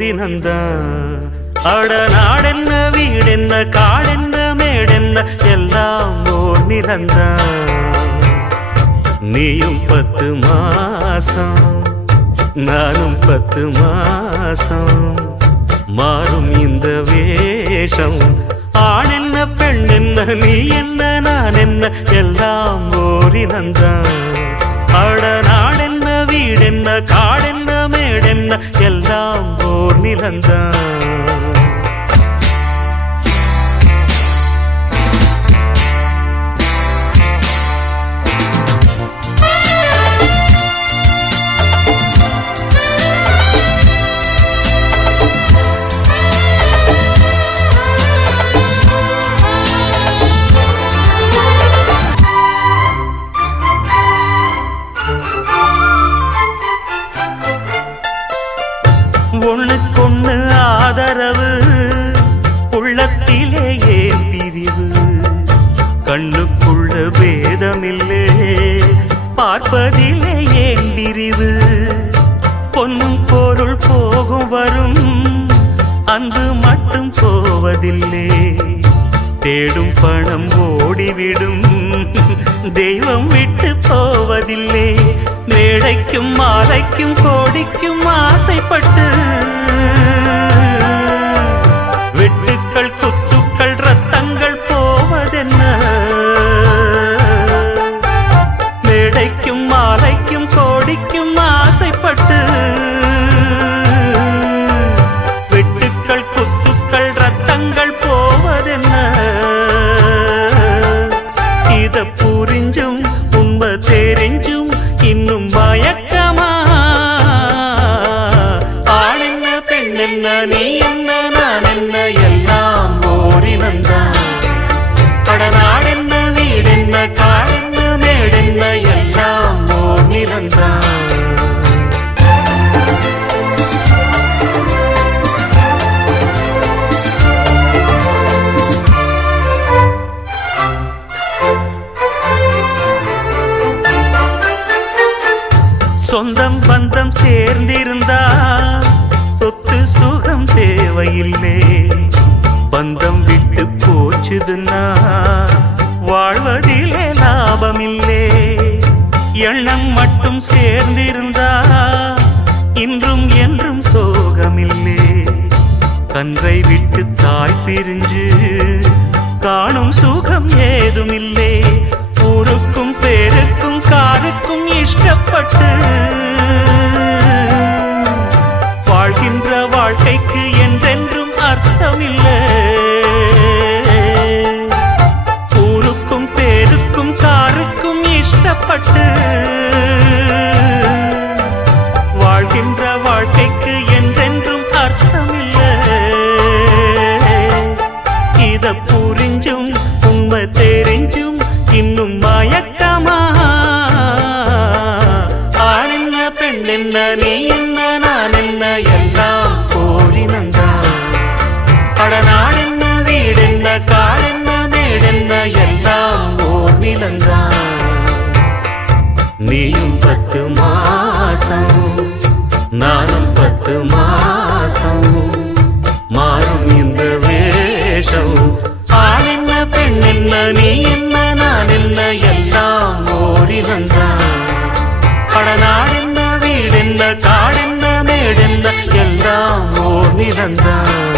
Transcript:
ஓரினந்தான். அட நாடென்ன வீடென்ன காடென்ன மேடென்ன எல்லாம் ஓர் நிலந்தான். நீயும் 10 மாசம் நானும் 10 மாசம் மாறும் இந்த வேஷம். ஆண் என்ன பெண் என்ன நீ என்ன நான் என்ன எல்லாம் ஓரினந்தான். அட நாடென்ன வீடென்ன காடென்ன மேடென்ன எல்லாம் ஓர் நிலந்தான். ஒண்ணுக்கொண்ணு ஆதரவு உள்ளத்திலே ஏன் பிரிவு. கண்ணுக்குள்ள பேதமில்லே பார்ப்பதிலே ஏன் பிரிவு. பொன்னும் பொருள் போகும் வரும் அன்பு மட்டும் போவதில்லை. தேடும் பணம் ஓடிவிடும் தெய்வம் விட்டு போவதில்லை. மேடைக்கும் மாலைக்கும் கோடிக்கும் ஆசைப்பட்டு வெட்டுக்கள் குத்துக்கள் ரத்தங்கள் போவதென்ன. மேடைக்கும் மாலைக்கும் கோடிக்கும் ஆசைப்பட்டு வெட்டுக்கள் குத்துக்கள் ரத்தங்கள் போவதென்ன. இத புரிஞ்சும் உண்மை தெரிஞ்சும் இன்னும் மயக்கமா. ஆண் என்ன பெண் என்ன நீ என்ன நான் என்ன எல்லாம் ஓரினந்தான். அட நாடென்ன வீடென்ன காடென்ன மேடென்ன எல்லாம் ஓர் நிலந்தான். சொந்தம் பந்தம் சேர்ந்திருந்தா சொத்து சுகம் தேவையில்லை. பந்தம் விட்டு போச்சுதுன்னா வாழ்வதிலே லாபமில்லை. எண்ணம் மட்டும் சேர்ந்திருந்தா இன்றும் என்றும் சோகமில்லை. கன்றை விட்டு தாய் பிரிஞ்சு காணும் சுகம் ஏதுமில்லை. ஊருக்கும் பேருக்கும் காருக்கும் இஷ்டப்பட்டு வாழ்கின்ற வாழ்க்கைக்கு என்றென்றும் அர்த்தமில்லை. ஊருக்கும் பேருக்கும் காருக்கும் இஷ்டப்பட்டு வாழ்கின்ற வாழ்க்கைக்கு என்றென்றும் அர்த்தமில்லை. இத புரிஞ்சும் உண்மை தெரிஞ்சும் இன்னும் மயக்கமா. ஆண் என்ன பெண் என்ன நீ என்ன நான் என்ன எல்லாம் ஓரினந்தான். அட நாடென்ன வீடென்ன காடென்ன மேடென்ன எல்லாம் ஓர் நிலந்தான். நீயும் 10 மாசம் நானும் 10 மாசம் மாறும் இந்த வேஷம். ஆண் என்ன பெண் என்ன நீ என்ன நான் என்ன எல்லாம் ஓரினந்தான். அட நாடென்ன வீடென்ன காடென்ன மேடென்ன எல்லாம் ஓர் நிலந்தான்.